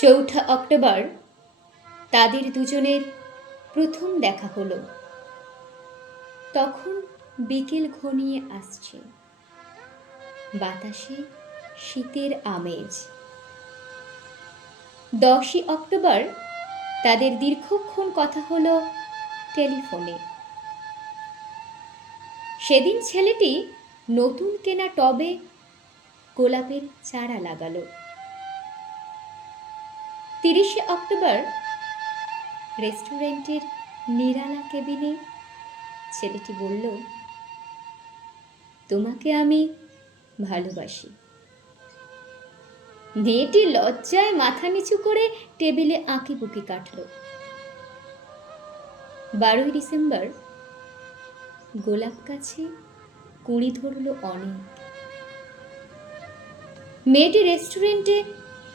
চৌঠা অক্টোবর তাদের দুজনের প্রথম দেখা হলো। তখন বিকেল ঘনিয়ে আসছে, বাতাসে শীতের আমেজ। 10ই অক্টোবর তাদের দীর্ঘক্ষণ কথা হলো টেলিফোনে। সেদিন ছেলেটি নতুন কেনা টবে গোলাপের চারা লাগালো। 30শে অক্টোবর রেস্টুরেন্টের নিরালা কেবিনে ছেলেটি বলল, তোমাকে আমি ভালোবাসি। মেয়েটি লজ্জায় মাথা নিচু করে টেবিলে আঁকিবুকি কাটল। 12ই ডিসেম্বর গোলাপ গাছে কুঁড়ি ধরল অনেক। মেয়েটি রেস্টুরেন্টে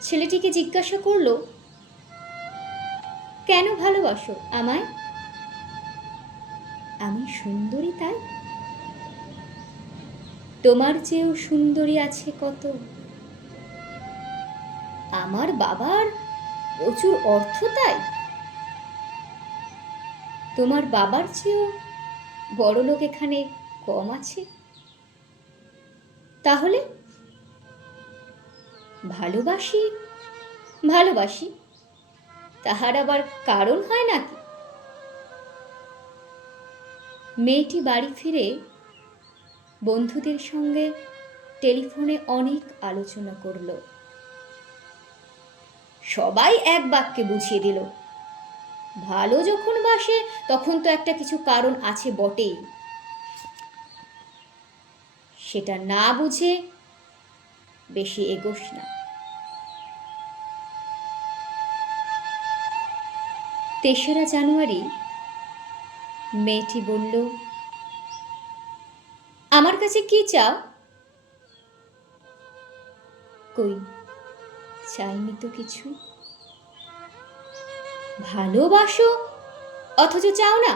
ছেলেটিকে জিজ্ঞাসা করল, কেন ভালোবাসো আমায়? আমি সুন্দরী তাই? তোমার চেয়েও সুন্দরী আছে কত। আমার বাবার প্রচুর অর্থ তাই? তোমার বাবার চেয়েও বড়লোক এখানে কম আছে। তাহলে ভালোবাসি ভালোবাসি, তাহার আবার কারণ হয় নাকি? মেয়েটি বাড়ি ফিরে বন্ধুদের সঙ্গে টেলিফোনে অনেক আলোচনা করল। সবাই এক বাক্যে বুঝিয়ে দিল, ভালো যখন বাসে তখন তো একটা কিছু কারণ আছে বটেই। সেটা না বুঝে বেশি এগোস না। 3রা জানুয়ারি মেয়েটি বলল, আমার কাছে কি চাও? কই, চাইনি তো কিছু। ভালোবাসো অথচ চাও না?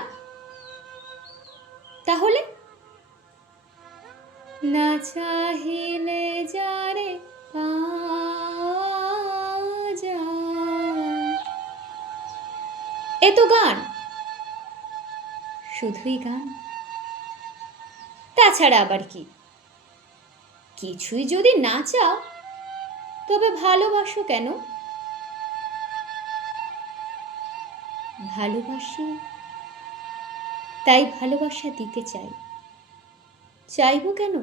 তাহলে না চাহিলে যারে পাওয়া যায়। এ তো গান, শুধুই গান। তাছাড়া আবার কি? কিছুই যদি না চাও তবে ভালোবাসো কেন? ভালোবাসি তাই ভালোবাসা দিতে চাই। চাইবো কেন?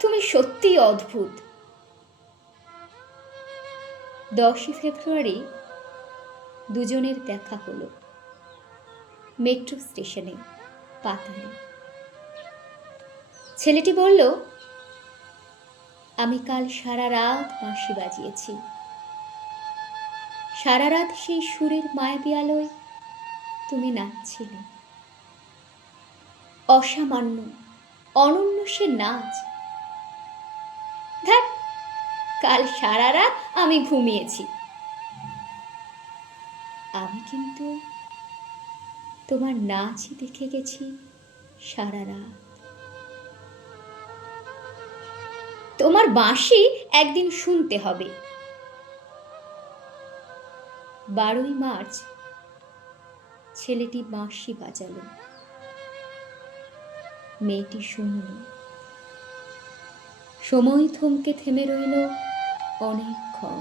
তুমি সত্যিই অদ্ভুত। 10ই ফেব্রুয়ারি দুজনের দেখা হলো মেট্রো স্টেশনে পাতালে। ছেলেটি বলল, আমি কাল সারা রাত বাঁশি বাজিয়েছি। সারা রাত সেই সুরের মায়াবী আলোয় তুমি নাচছিলে। অসামান্য অনন্য সে নাচ। ধ্যাৎ, কাল সারা রাত আমি ঘুমিয়েছি। আমি কিন্তু তোমার নাচই দেখে গেছি সারা রাত। তোমার বাঁশি একদিন শুনতে হবে। 12ই মার্চ ছেলেটি বাঁশি বাজালো। মেয়েটি শুনল। সময় থমকে থেমে রইল অনেকক্ষণ।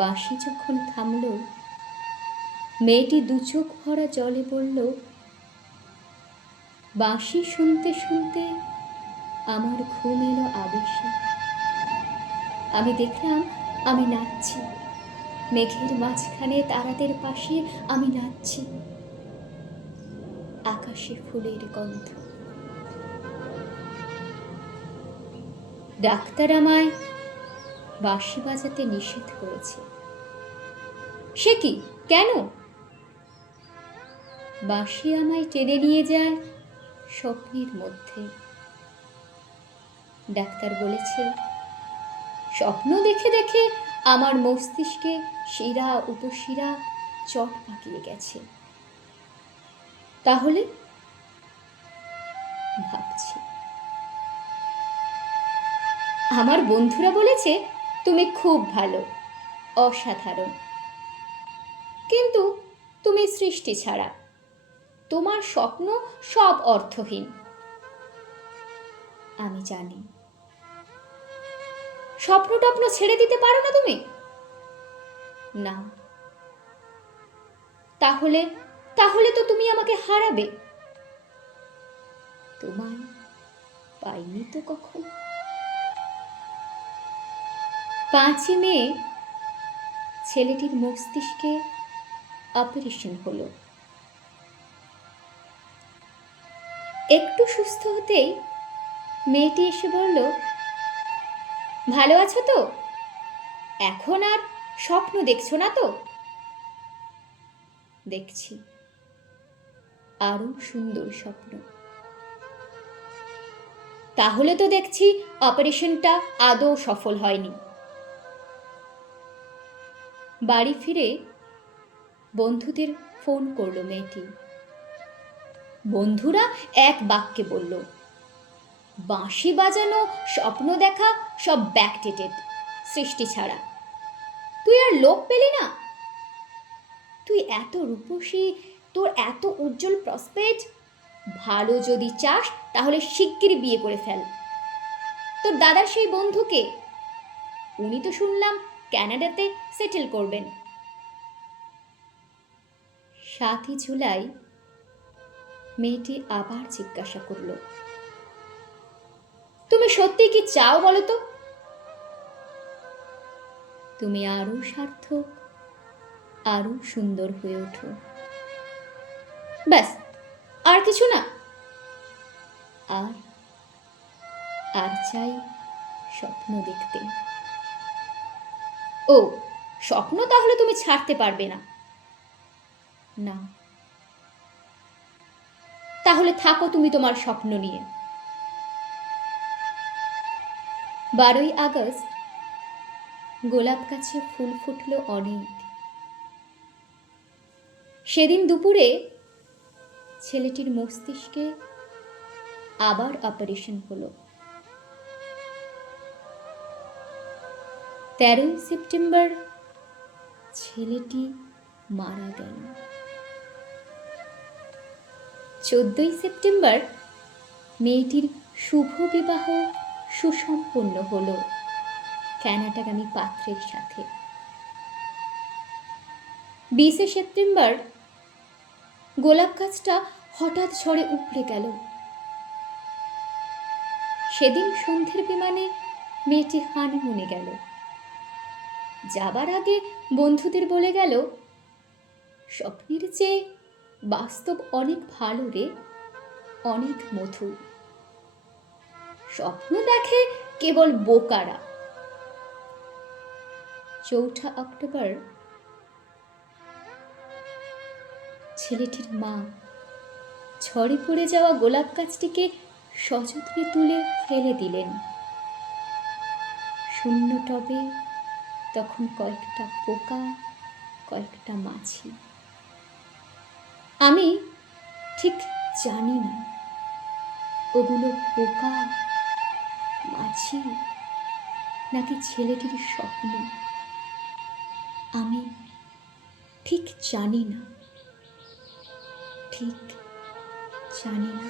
বাঁশি যখন থামল, মেয়েটি দুচোখ ভরা জলে বলল, বাঁশি শুনতে শুনতে আমার ঘুম এলো আবেশে। আমি দেখলাম আমি নাচছি, মেঘের মাঝখানে তারাদের পাশে আমি নাচছি। আকাশে ফুলের গন্ধ। ডাক্তার আমায় বাঁশি বাজাতে নিষেধ করেছে। সে কি, কেন? বাঁশি আমায় টেনে নিয়ে যায় স্বপ্নের মধ্যে। ডাক্তার বলেছে, স্বপ্ন দেখে দেখে আমার মস্তিষ্কে শিরা উপশিরা চট পাকিয়ে গেছে। তাহলে ভাবছি আমার বন্ধুরা বলেছে তুমি খুব ভালো, অসাধারণ, কিন্তু তুমি সৃষ্টি ছাড়া, তোমার স্বপ্ন সব অর্থহীন। আমি জানি। স্বপ্ন টপ্ন ছেড়ে দিতে পারো না তুমি? না। তাহলে তাহলে তো তুমি আমাকে হারাবে। তোমায় পাইনি তো কখন। 5ই মে ছেলেটির মস্তিষ্কে অপারেশন হলো। একটু সুস্থ হতেই মেয়েটি এসে বলল, ভালো আছো তো? এখন আর স্বপ্ন দেখছো না তো? দেখছি আরো সুন্দর স্বপ্ন। তাহলে তো দেখছি অপারেশনটা আদৌ সফল হয়নি। বাড়ি ফিরে বন্ধুদের ফোন করলো মেয়েটি। বন্ধুরা এক বাক্যে বলল, বাঁশি বাজানো, স্বপ্ন দেখা সব ব্যাকডেটেড, সৃষ্টি ছাড়া। তুই আর লোক পেলি না? তুই এত রূপসী, তোর এত উজ্জ্বল প্রসপেক্ট, ভালো যদি চাস তাহলে শিগগিরই বিয়ে করে ফেল। তোর দাদার সেই বন্ধুকে, উনি তো শুনলাম কানাডাতে সেটেল করবেন। 7ই জুলাই মেয়েটি আবার জিজ্ঞাসা করল, তুমি সত্যি কি চাও বলো তো? তুমি আরো সার্থক, আরো সুন্দর হয়ে ওঠো, ব্যাস, আর কিছু না। আর আর চাই স্বপ্ন দেখতে। ও, স্বপ্ন তাহলে তুমি ছাড়তে পারবে না? না। তাহলে থাকো তুমি তোমার স্বপ্ন নিয়ে। 12ই আগস্ট গোলাপ গাছে ফুল ফুটলো অনেক। সেদিন দুপুরে ছেলেটির মস্তিষ্কে আবার অপারেশন হলো। 13ই সেপ্টেম্বর ছেলেটি মারা গেল। 14ই সেপ্টেম্বর মেয়েটির শুভ বিবাহ সুসম্পন্ন হলো কানাডাগামী পাত্রের সাথে। 20শে সেপ্টেম্বর গোলাপ গাছটা হঠাৎ ঝড়ে উপড়ে গেল। সেদিন সন্ধ্যের বিমানে মেয়েটি হানিমুনে গেল। যাবার আগে বন্ধুদের বলে গেল, স্বপ্নের চেয়ে বাস্তব অনেক ভালো রে, অনেক মধুর। স্বপ্ন দেখে কেবল বোকারা। 4ঠা অক্টোবর ছেলেটির মা ঝড়ে পড়ে যাওয়া গোলাপ গাছটিকে সযত্নে তুলে ফেলে দিলেন। শূন্য টবে তখন কয়েকটা পোকা, কয়েকটা মাছি। আমি ঠিক জানি না ওগুলো পোকা, মাছি নাকি ছেলেটির স্বপ্ন। আমি ঠিক জানি না, ঠিক জানি না।